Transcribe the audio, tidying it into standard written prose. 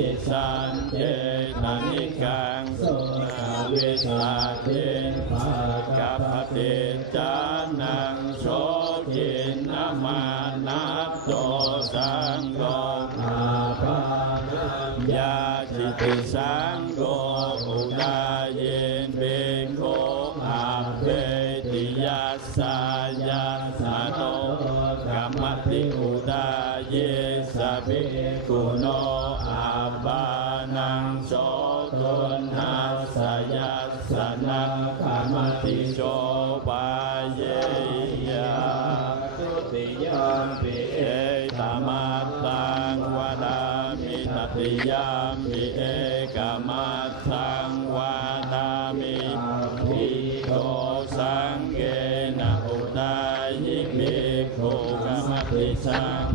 ติสันเจตานิกังสุนาวิสาทิภากัปติจานังโสทินามานัตโตสังโฆอาภานัญญาจิติสังโฆอุดาเยนเบงโฆอาเวติยัสสายัสสะโนกัมมติอุดาเยสะภิกขุโนอาบานังโสตุนัสสะยัสสะนังกัมมติโสปาเยยะตุติยามปิเอตมัตตังวะดามิตติยามปิเอกมัตตังวะดามิภิกขุสังเกนะอุดายิภิกขุกัมมติสัง